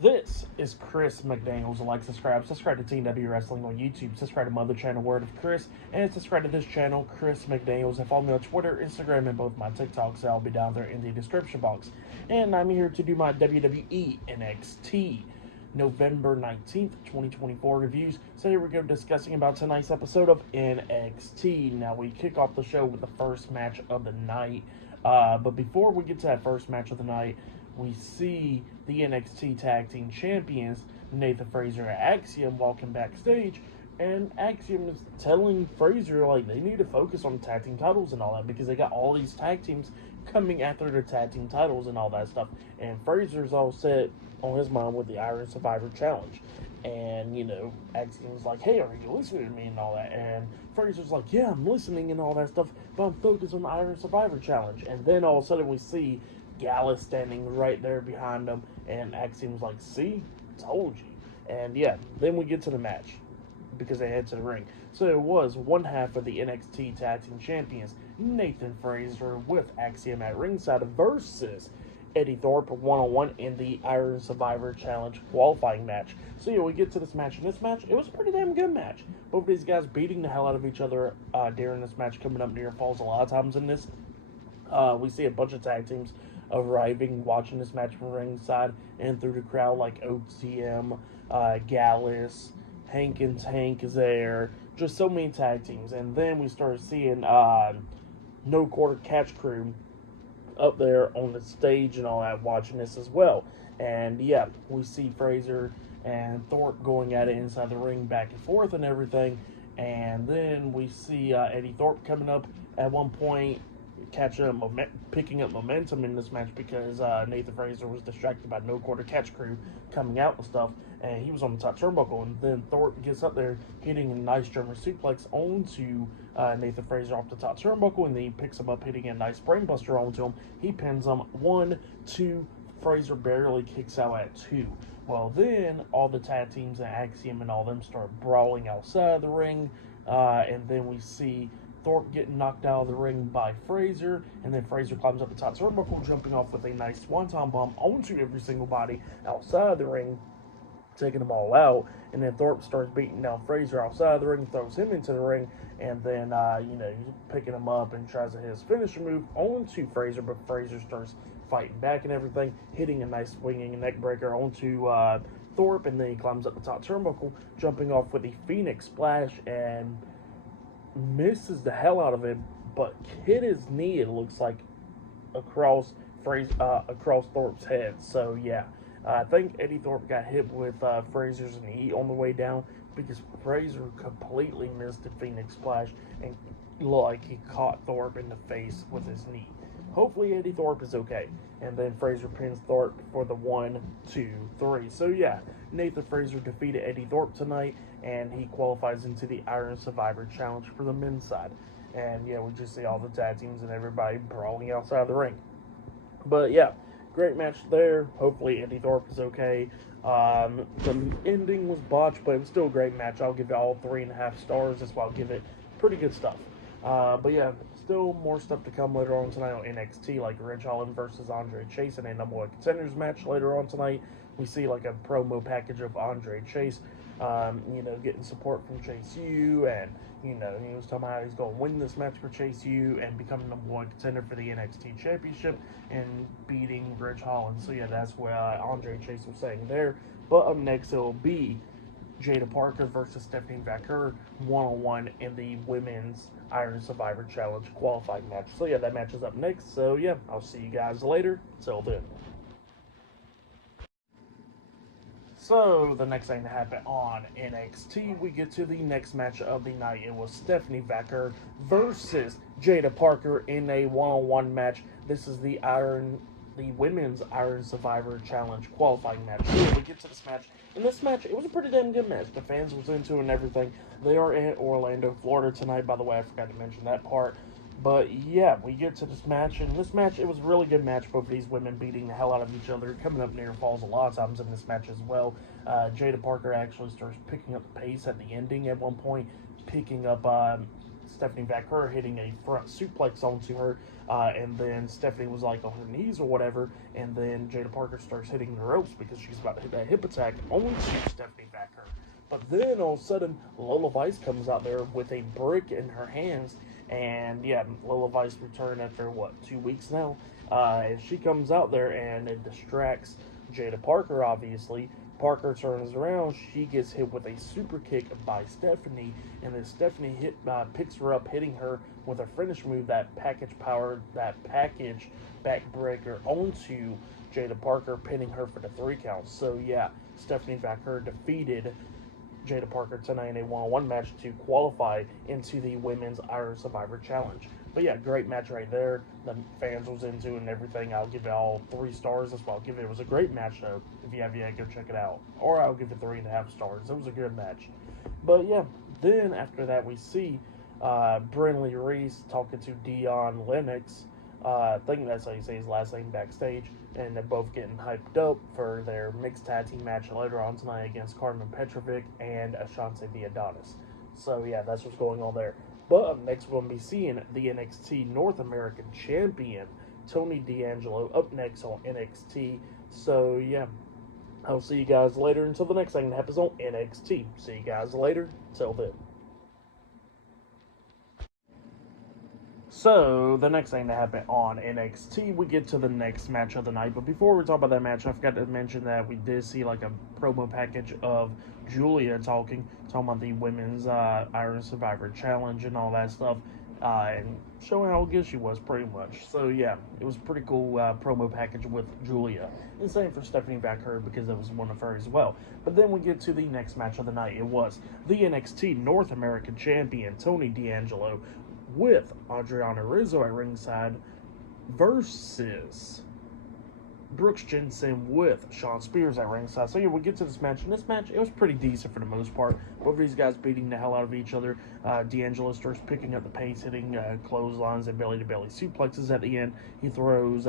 This is Chris McDaniels. Like, subscribe to Team W Wrestling on YouTube, subscribe to my other channel, Word of Chris, and subscribe to this channel, Chris McDaniels, and follow me on Twitter, Instagram, and both my TikToks. I'll be down there in the description box. And I'm here to do my WWE NXT November 19th, 2024 reviews. So here we go, discussing about tonight's episode of NXT. Now, we kick off the show with the first match of the night. But before we get to that first match of the night, we see the NXT Tag Team Champions, Nathan Frazer and Axiom, walking backstage, and Axiom is telling Frazer, like, they need to focus on the tag team titles and all that, because they got all these tag teams coming after their tag team titles and all that stuff, and Frazer's all set on his mind with the Iron Survivor Challenge. And, Axiom's like, hey, are you listening to me and all that? And Frazer's like, yeah, I'm listening and all that stuff, but I'm focused on the Iron Survivor Challenge. And then all of a sudden we see Gallus standing right there behind him, and Axiom's like, see? Told you. And yeah, then we get to the match, because they head to the ring. So it was one half of the NXT Tag Team Champions, Nathan Frazer, with Axiom at ringside, versus Eddie Thorpe one-on-one in the Iron Survivor Challenge qualifying match. So yeah, we get to this match, and this match, it was a pretty damn good match. Both of these guys beating the hell out of each other during this match, coming up near falls a lot of times in this. We see a bunch of tag teams arriving, watching this match from ringside and through the crowd, like OTM, Gallus, Hank and Tank is there, just so many tag teams. And then we started seeing No Quarter Catch Crew up there on the stage and all that, watching this as well. And yeah, we see Frazer and Thorpe going at it inside the ring, back and forth and everything. And then we see Eddie Thorpe coming up at one point, picking up momentum in this match, because Nathan Frazer was distracted by No Quarter Catch Crew coming out and stuff, and he was on the top turnbuckle, and then Thorpe gets up there hitting a nice German suplex onto Nathan Frazer off the top turnbuckle, and then he picks him up hitting a nice brainbuster onto him. He pins him 1, 2, Frazer barely kicks out at 2. Well, then all the tag teams and Axiom and all them start brawling outside the ring, and then we see Thorpe getting knocked out of the ring by Frazer, and then Frazer climbs up the top turnbuckle, jumping off with a nice swanton bomb onto every single body outside the ring, taking them all out. And then Thorpe starts beating down Frazer outside the ring, throws him into the ring, and then he's picking him up and tries to hit his finisher move onto Frazer, but Frazer starts fighting back and everything, hitting a nice swinging neck breaker onto Thorpe, and then he climbs up the top turnbuckle, jumping off with the Phoenix Splash, and misses the hell out of it, but hit his knee, it looks like, across Thorpe's head. So yeah, I think Eddie Thorpe got hit with Frazer's knee on the way down, because Frazer completely missed the Phoenix Splash and looked like he caught Thorpe in the face with his knee. Hopefully Eddie Thorpe is okay. And then Frazer pins Thorpe for the 1, 2, 3. So yeah, Nathan Frazer defeated Eddie Thorpe tonight, and he qualifies into the Iron Survivor Challenge for the men's side. And yeah, we just see all the tag teams and everybody brawling outside the ring. But yeah, great match there. Hopefully Eddie Thorpe is okay. The ending was botched, but it was still a great match. I'll give it all 3.5 stars. That's why I'll give it pretty good stuff. But yeah, still more stuff to come later on tonight on NXT, like Ridge Holland versus Andre Chase in a number one contenders match later on tonight. We see like a promo package of Andre Chase, getting support from Chase U, and he was talking about how he's going to win this match for Chase U and become the number one contender for the NXT Championship and beating Ridge Holland. So yeah, that's what Andre Chase was saying there. But up next, it'll be Jada Parker versus Stephanie Vaquer one-on-one in the Women's Iron Survivor Challenge qualifying match. So yeah, that match is up next. So yeah, I'll see you guys later. Till then. So, the next thing to happen on NXT, we get to the next match of the night. It was Stephanie Vaquer versus Jada Parker in a one-on-one match. This is the Women's Iron Survivor Challenge qualifying match. So, we get to this match. In this match, it was a pretty damn good match. The fans was into it and everything. They are in Orlando, Florida tonight, by the way. I forgot to mention that part. But yeah, we get to this match, and this match, it was a really good match. Both of these women beating the hell out of each other, coming up near falls a lot of times in this match as well. Jada Parker actually starts picking up the pace at the ending at one point, picking up Stephanie Vaquer hitting a front suplex onto her, and then Stephanie was like on her knees or whatever, and then Jada Parker starts hitting the ropes because she's about to hit that hip attack onto Stephanie Vaquer. But then all of a sudden, Lola Vice comes out there with a brick in her hands, and yeah, Lola Vice returned after what, 2 weeks now, and she comes out there and it distracts Jada Parker, obviously. Parker turns around, she gets hit with a super kick by Stephanie, and then Stephanie picks her up, hitting her with her finish move, that package backbreaker onto Jada Parker, pinning her for the 3 count. So yeah, Stephanie Vaquer defeated Jada Parker tonight in a one-on-one match to qualify into the Women's Iron Survivor Challenge. But yeah, great match right there. The fans was into it and everything. I'll give it all 3 stars. That's what I'll give it. It was a great match, though. If you have yet, go check it out. Or I'll give it 3.5 stars. It was a good match. But yeah, then after that, we see Brinley Reese talking to Dion Lennox. I think that's how you say his last name, backstage. And they're both getting hyped up for their mixed tag team match later on tonight against Carmen Petrovic and Ashante the Adonis. So yeah, that's what's going on there. But up next, we're going to be seeing the NXT North American Champion, Tony D'Angelo, up next on NXT. So yeah, I'll see you guys later until the next thing that happens on NXT. See you guys later. Till then. So, the next thing that happened on NXT, we get to the next match of the night. But before we talk about that match, I forgot to mention that we did see like a promo package of Julia talking about the Women's Iron Survivor Challenge and all that stuff, and showing how good she was pretty much. So, yeah, it was a pretty cool promo package with Julia. And same for Stephanie Vaquer because it was one of her as well. But then we get to the next match of the night. It was the NXT North American Champion, Tony D'Angelo, with Adriana Rizzo at ringside versus Brooks Jensen with Shawn Spears at ringside. So yeah, we get to this match, and this match, it was pretty decent for the most part. Both of these guys beating the hell out of each other. D'Angelo starts picking up the pace, hitting clotheslines and belly-to-belly suplexes at the end. He throws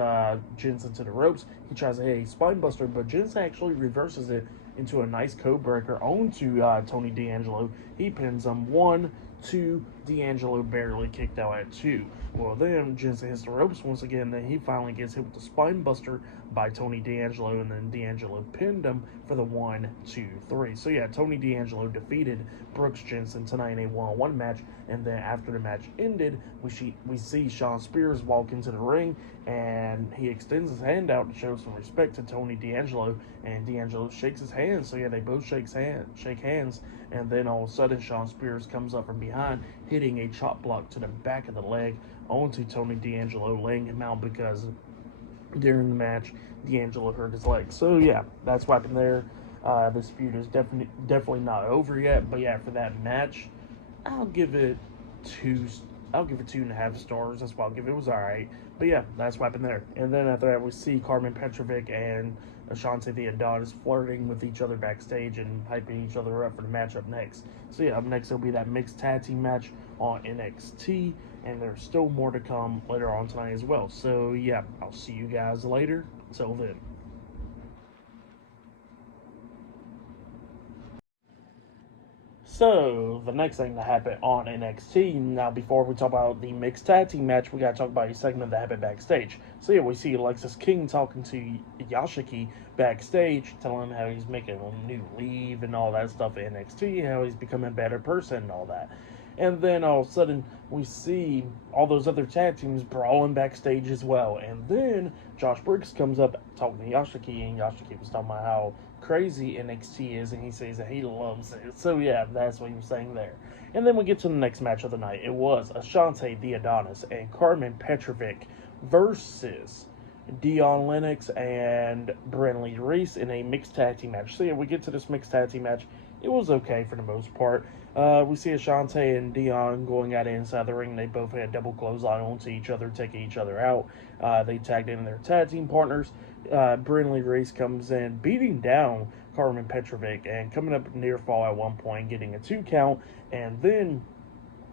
Jensen to the ropes. He tries to hit a spine buster, but Jensen actually reverses it into a nice code breaker onto Tony D'Angelo. He pins him 1, 2, D'Angelo barely kicked out at 2. Well, then Jensen hits the ropes once again. Then he finally gets hit with the spine buster by Tony D'Angelo, and then D'Angelo pinned him for the 1, 2, 3. So yeah, Tony D'Angelo defeated Brooks Jensen tonight in a one-on-one match. And then after the match ended, we see Shawn Spears walk into the ring, and he extends his hand out to show some respect to Tony D'Angelo, and D'Angelo shakes his hand. So yeah, they both shake hands, and then all of a sudden Shawn Spears comes up from behind, hitting a chop block to the back of the leg onto Tony D'Angelo, laying him out because during the match D'Angelo hurt his leg. So yeah, that's what happened there. This feud is definitely not over yet, but yeah, for that match, I'll give it 2.5 stars. That's what I'll give it. It was alright. But yeah, that's what happened there. And then after that, we see Carmen Petrovic and Ashante the Adonis flirting with each other backstage and hyping each other up for the match up next. So yeah, up next it'll be that mixed tag team match on NXT, and there's still more to come later on tonight as well. So yeah, I'll see you guys later. Till then. So, the next thing that happened on NXT, now before we talk about the mixed tag team match, we gotta talk about a segment that happened backstage. So yeah, we see Alexis King talking to Yashiki backstage, telling him how he's making a new leave and all that stuff at NXT, how he's becoming a better person and all that. And then all of a sudden, we see all those other tag teams brawling backstage as well. And then Josh Briggs comes up talking to Yashiki, and Yashiki was talking about how crazy NXT is, and he says that he loves it. So yeah, that's what he was saying there. And then we get to the next match of the night. It was Ashante the Adonis and Carmen Petrovic versus Dion Lennox and Brinley Reese in a mixed tag team match. So yeah, we get to this mixed tag team match. It was okay for the most part. We see Ashante and Dion going at it inside the ring. They both had double clothesline onto each other, taking each other out. They tagged in their tag team partners. Brinley Reese comes in, beating down Carmen Petrovic and coming up near fall at one point, getting a 2 count. And then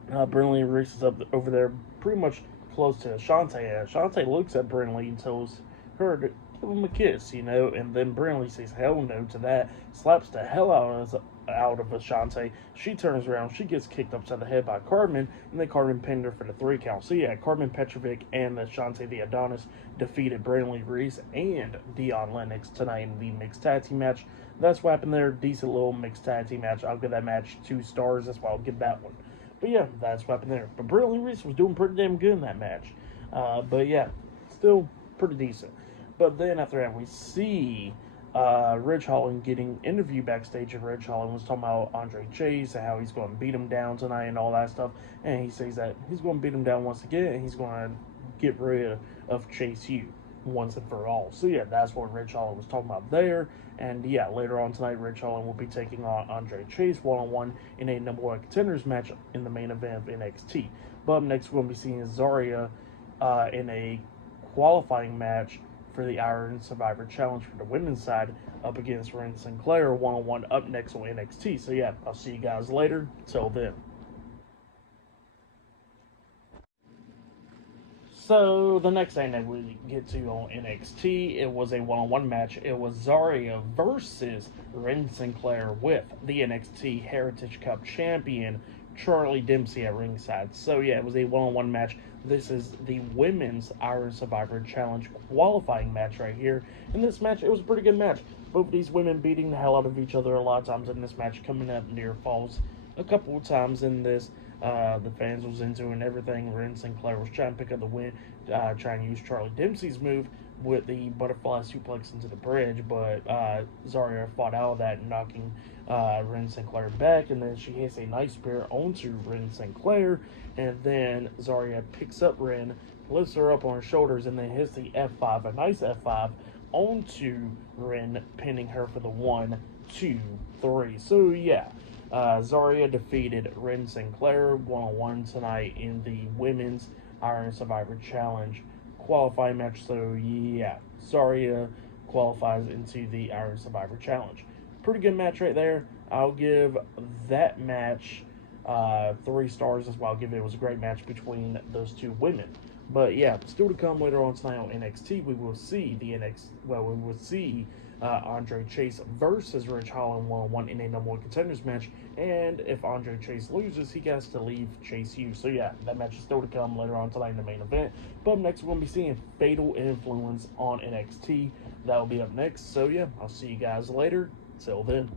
Brinley Reese is up over there pretty much close to Ashante. Ashante looks at Brinley and tells her give him a kiss, and then Brindley says hell no to that, slaps the hell out of Ashante. She turns around, she gets kicked upside the head by Carmen, and then Carmen pinned her for the 3 count. So yeah, Carmen Petrovic and Ashante the Adonis defeated Brindley Reese and Dion Lennox tonight in the mixed tag team match. That's what happened there. Decent little mixed tag team match. I'll give that match 2 stars. That's why I'll give that one. But yeah, that's what happened there. But Brindley Reese was doing pretty damn good in that match. But yeah, still pretty decent. But then after that, we see Ridge Holland getting interviewed backstage, and Ridge Holland was talking about Andre Chase and how he's going to beat him down tonight and all that stuff. And he says that he's going to beat him down once again, and he's going to get rid of Chase U once and for all. So yeah, that's what Ridge Holland was talking about there. And yeah, later on tonight, Ridge Holland will be taking on Andre Chase one-on-one in a number 1 contenders match in the main event of NXT. But up next, we're going to be seeing Zarya in a qualifying match for the Iron Survivor Challenge for the women's side up against Ren Sinclair one-on-one up next on NXT. So yeah, I'll see you guys later. Till then. So the next thing that we get to on NXT, it was a one-on-one match. It was Zarya versus Ren Sinclair with the NXT Heritage Cup champion Charlie Dempsey at ringside. So yeah, it was a one-on-one match. This is the women's Iron Survivor Challenge qualifying match right here. In this match, it was a pretty good match. Both of these women beating the hell out of each other a lot of times in this match, coming up near falls a couple of times in this. The fans was into it and everything. Ren Sinclair was trying to pick up the win, trying to use Charlie Dempsey's move with the butterfly suplex into the bridge, but Zarya fought out of that, knocking Ren Sinclair back, and then she hits a nice spear onto Ren Sinclair, and then Zarya picks up Ren, lifts her up on her shoulders, and then hits the F5, a nice F5, onto Ren, pinning her for the 1, 2, 3. So yeah, Zarya defeated Ren Sinclair one-on-one tonight in the Women's Iron Survivor Challenge qualifying match. So yeah, Zarya qualifies into the Iron Survivor Challenge. Pretty good match right there. I'll give that match 3 stars as well. It was a great match between those 2 women. But yeah, still to come later on tonight on NXT, we will see Andre Chase versus Ridge Holland one-on-one in a number 1 contenders match. And if Andre Chase loses, he gets to leave Chase U. So yeah, that match is still to come later on tonight in the main event. But up next, we're going to be seeing Fatal Influence on NXT. That will be up next. So yeah, I'll see you guys later. Till then.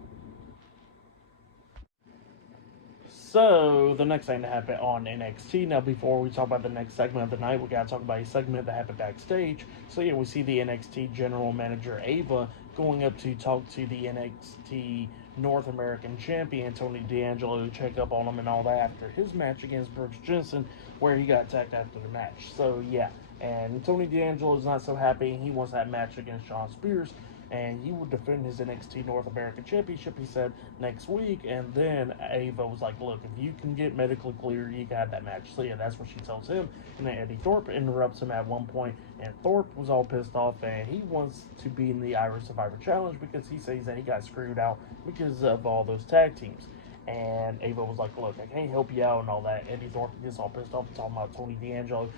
So, the next thing that happened on NXT, now before we talk about the next segment of the night, we gotta talk about a segment that happened backstage. So yeah, we see the NXT General Manager Ava going up to talk to the NXT North American Champion, Tony D'Angelo, to check up on him and all that after his match against Brooks Jensen, where he got attacked after the match. So yeah, and Tony D'Angelo is not so happy. He wants that match against Shawn Spears, and he will defend his NXT North American Championship, he said, next week. And then Ava was like, look, if you can get medically clear, you can have that match. So yeah, that's what she tells him. And then Eddie Thorpe interrupts him at one point, and Thorpe was all pissed off, and he wants to be in the Irish Survivor Challenge because he says that he got screwed out because of all those tag teams. And Ava was like, look, I can't help you out and all that. Eddie Thorpe gets all pissed off talking about Tony D'Angelo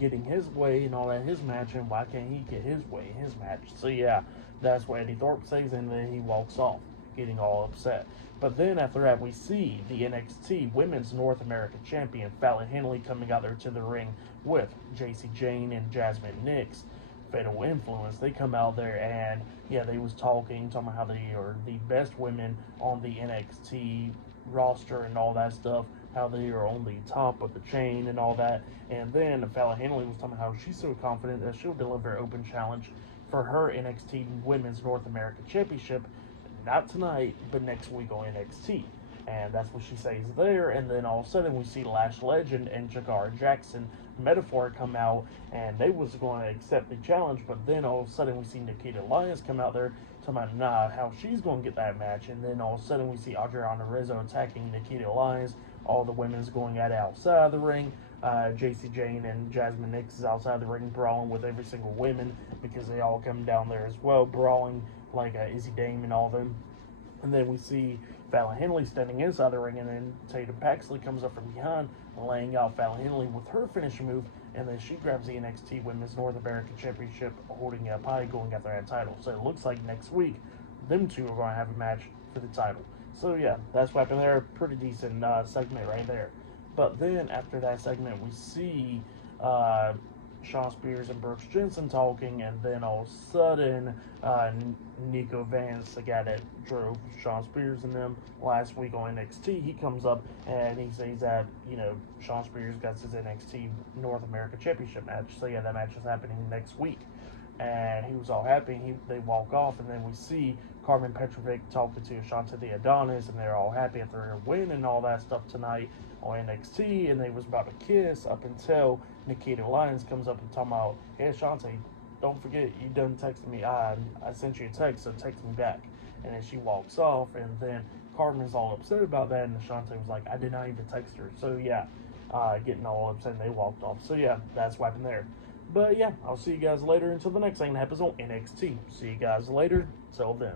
getting his way and all that, his match, and why can't he get his way in his match? So yeah, that's what Eddie Thorpe says, and then he walks off, getting all upset. But then after that, we see the NXT Women's North American Champion, Fallon Henley, coming out there to the ring with JC Jane and Jasmine Nix. Fatal Influence, they come out there, and yeah, they was talking about how they are the best women on the NXT roster and all that stuff, how they are on the top of the chain and all that. And then Fallon Henley was talking about how she's so confident that she'll deliver an open challenge for her NXT Women's North American Championship, not tonight, but next week on NXT. And that's what she says there. And then all of a sudden we see Lash Legend and Jakara Jackson Metaphor come out, and they was going to accept the challenge, but then all of a sudden we see Nikita Lyons come out there talking about how she's going to get that match. And then all of a sudden we see Adriana Rizzo attacking Nikita Lyons. All the women's going at it outside of the ring. JC Jane and Jasmine Nix is outside the ring brawling with every single woman because they all come down there as well, brawling like Izzy Dame and all of them. And then we see Fallon Henley standing inside the ring, and then Tatum Paxley comes up from behind, laying out Fallon Henley with her finishing move, and then she grabs the NXT Women's North American Championship, holding a pie, going after that title. So it looks like next week, them two are going to have a match for the title. So yeah, that's what happened there. Pretty decent segment right there. But then after that segment, we see uh, Shawn Spears and Brooks Jensen talking, and then all of a sudden, Nico Vance, the guy that drove Shawn Spears and them last week on NXT, he comes up and he says that, Shawn Spears got his NXT North America Championship match. So yeah, that match is happening next week. And he was all happy. They walk off, and then we see Carmen Petrovic talking to Shanta the Adonis, and they're all happy after their win and all that stuff tonight on NXT. And they was about to kiss up until Nikita Lyons comes up and talking about, "Hey Shanta, don't forget you done texted me. I sent you a text, so text me back." And then she walks off, and then Carmen's all upset about that, and Shanta was like, "I did not even text her." So yeah, getting all upset, and they walked off. So yeah, that's what happened there. But yeah, I'll see you guys later until the next thing that happens on NXT. See you guys later. Till then.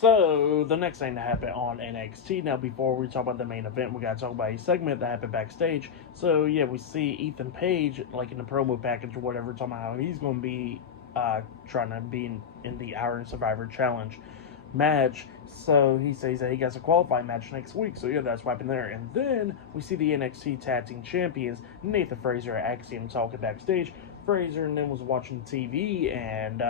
So, the next thing that happened on NXT, now before we talk about the main event, we gotta talk about a segment that happened backstage. So, yeah, we see Ethan Page, like in the promo package or whatever, talking about how he's gonna be trying to be in the Iron Survivor Challenge match. So he says that he gets a qualifying match next week. So yeah, that's what happened there. And then we see the NXT Tag Team Champions, Nathan Frazer and Axiom, talking backstage. Frazer and then was watching TV, and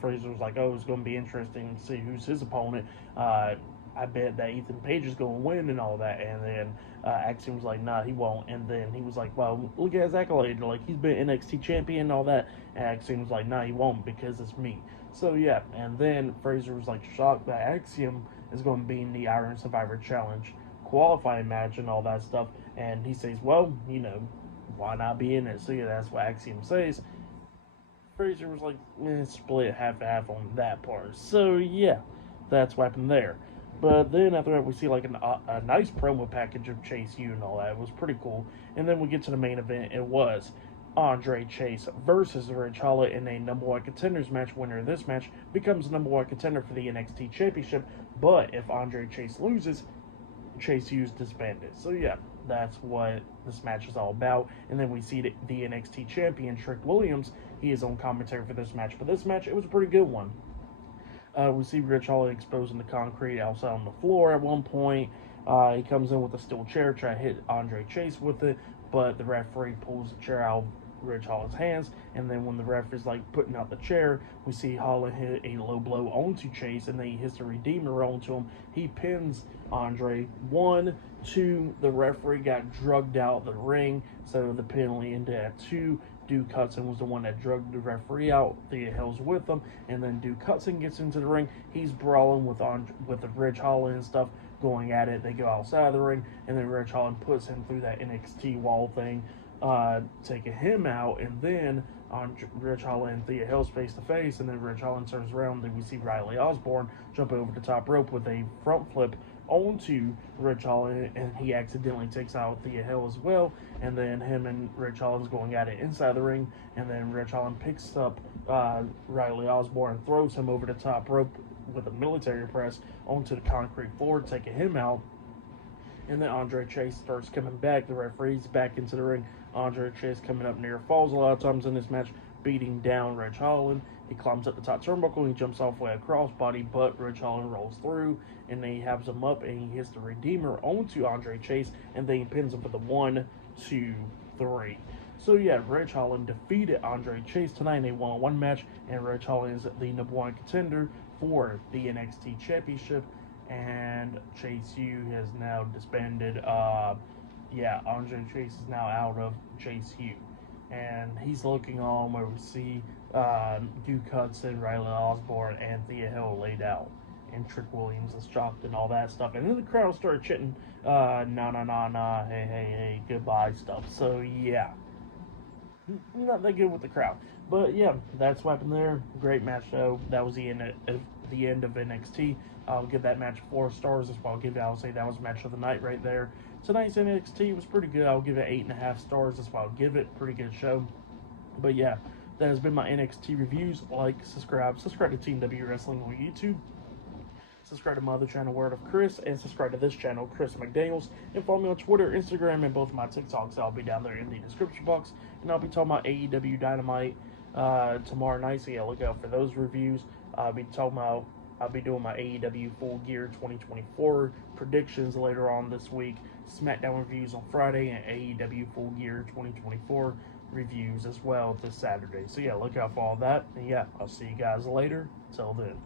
Frazer was like, "Oh, it's going to be interesting to see who's his opponent. I bet that Ethan Page is going to win and all that." And then Axiom was like, "Nah, he won't." And then he was like, "Well, look at his accolade. Like, he's been NXT champion and all that." And Axiom was like, "Nah, he won't because it's me." So yeah, and then Frazer was like shocked that Axiom is going to be in the Iron Survivor Challenge qualifying match and all that stuff. And he says, "Well, why not be in it?" So yeah, that's what Axiom says. Frazer was like, split half on that part. So yeah, that's what happened there. But then after that, we see like a nice promo package of Chase U and all that. It was pretty cool. And then we get to the main event. It was Andre Chase versus Ridge Holland in a number one contenders match. Winner of this match becomes number one contender for the NXT Championship. But if Andre Chase loses, Chase U's disbanded. So yeah, that's what this match is all about. And then we see the NXT champion Trick Williams. He is on commentary for this match. But this match, it was a pretty good one. We see Rich Holland exposing the concrete outside on the floor at one point. He comes in with a steel chair, try to hit Andre Chase with it, but the referee pulls the chair out of Rich Holland's hands. And then when the ref is like putting out the chair, we see Holland hit a low blow onto Chase, and then he hits the Redeemer onto him. He pins Andre. 1, 2, the referee got drugged out the ring, so the penalty ended at 2. Duke Hudson was the one that drugged the referee out. Thea Hill's with him, and then Duke Hudson gets into the ring. He's brawling with the Ridge Holland and stuff, going at it. They go outside of the ring, and then Ridge Holland puts him through that NXT wall thing, taking him out. And then Ridge Holland and Thea Hill's face to face, and then Ridge Holland turns around, and we see Riley Osborne jump over the top rope with a front flip onto Ridge Holland, and he accidentally takes out Thea Hill as well. And then him and Ridge Holland's going at it inside the ring, and then Ridge Holland picks up Riley Osborne and throws him over the top rope with a military press onto the concrete floor, taking him out. And then Andre Chase starts coming back. The referee's back into the ring. Andre Chase coming up near falls a lot of times in this match, beating down Ridge Holland. He climbs up the top turnbuckle, he jumps off with a crossbody, but Ridge Holland rolls through, and then he has him up, and he hits the Redeemer onto Andre Chase, and then he pins him for the 1, 2, 3. So yeah, Ridge Holland defeated Andre Chase tonight in a one-on-one match, and Ridge Holland is the number one contender for the NXT Championship, and Chase U has now disbanded. Andre Chase is now out of Chase U. And he's looking on where we see Duke Hudson, Riley Osborne, and Thea Hill laid out. And Trick Williams is shocked and all that stuff. And then the crowd started chanting, nah, hey, goodbye stuff. So, yeah. Not that good with the crowd. But, yeah, that's what happened there. Great match, though. That was the end of NXT. I'll give that match 4 stars. That's what I'll say that was match of the night right there. Tonight's NXT was pretty good. I'll give it 8.5 stars. That's why I'll give it. Pretty good show. But yeah, that has been my NXT reviews. Like, subscribe to Team W Wrestling on YouTube. subscribe to my other channel, Word of Chris, and subscribe to this channel, Chris McDaniels, and follow me on Twitter, Instagram, and both my TikToks. I'll be down there in the description box, and I'll be talking about AEW Dynamite tomorrow night, so yeah, look out for those reviews. I'll be doing my AEW Full Gear 2024 predictions later on this week, SmackDown reviews on Friday, and AEW Full Gear 2024 reviews as well this Saturday. So yeah, look out for all that. And yeah, I'll see you guys later. Till then.